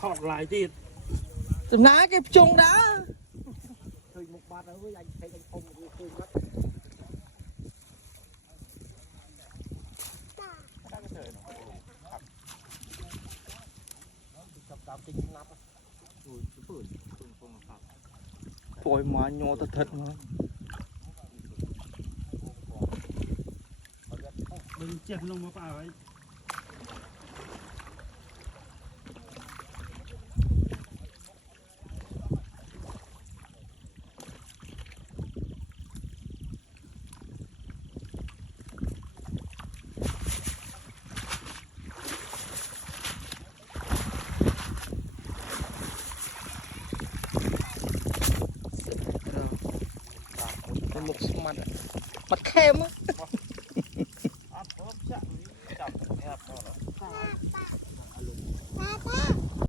ทอดลายที่ ตำน้าเก็บจงด้า เคยมุกบาดแล้วเว้ยยังใช้ยังคมอยู่คืนวัดตามจริงนับดูฝืนคงครับ ปล่อยมาโยตะเถิดมา ดึงเจ็บลงมาป่าไว้ เป็นหมกสมัดมัดเข้ม